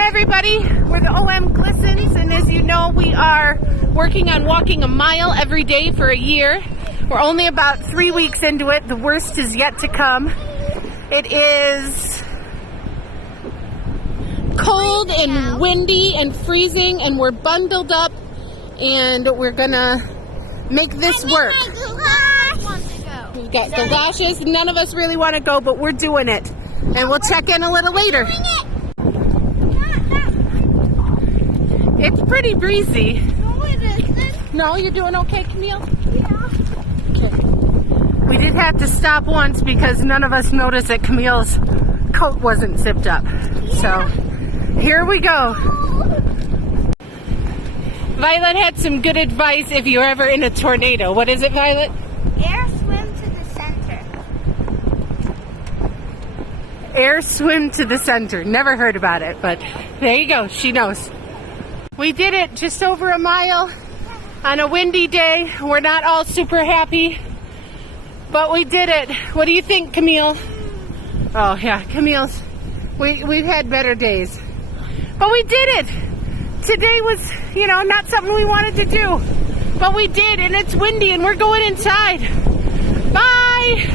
Hey everybody, we're the OM Glissons, and as you know, we are working on walking a mile every day for a year. We're only about 3 weeks into it. The worst is yet to come. It is cold and windy and freezing, and we're bundled up, and we're gonna make this work. We've got galoshes. None of us really want to go, but we're doing it, and we'll check in a little later. It's pretty breezy. No, it isn't. No, you're doing okay, Camille? Yeah. Okay. We did have to stop once because none of us noticed that Camille's coat wasn't zipped up. So, here we go. Violet had some good advice if you're ever in a tornado. What is it, Violet? Air swim to the center. Air swim to the center. Never heard about it, but there you go. She knows. We did it, just over a mile on a windy day. We're not all super happy, but we did it. What do you think, Camille? Oh yeah, Camille's. We've had better days, but we did it. Today was, not something we wanted to do, but we did, and it's windy, and we're going inside. Bye.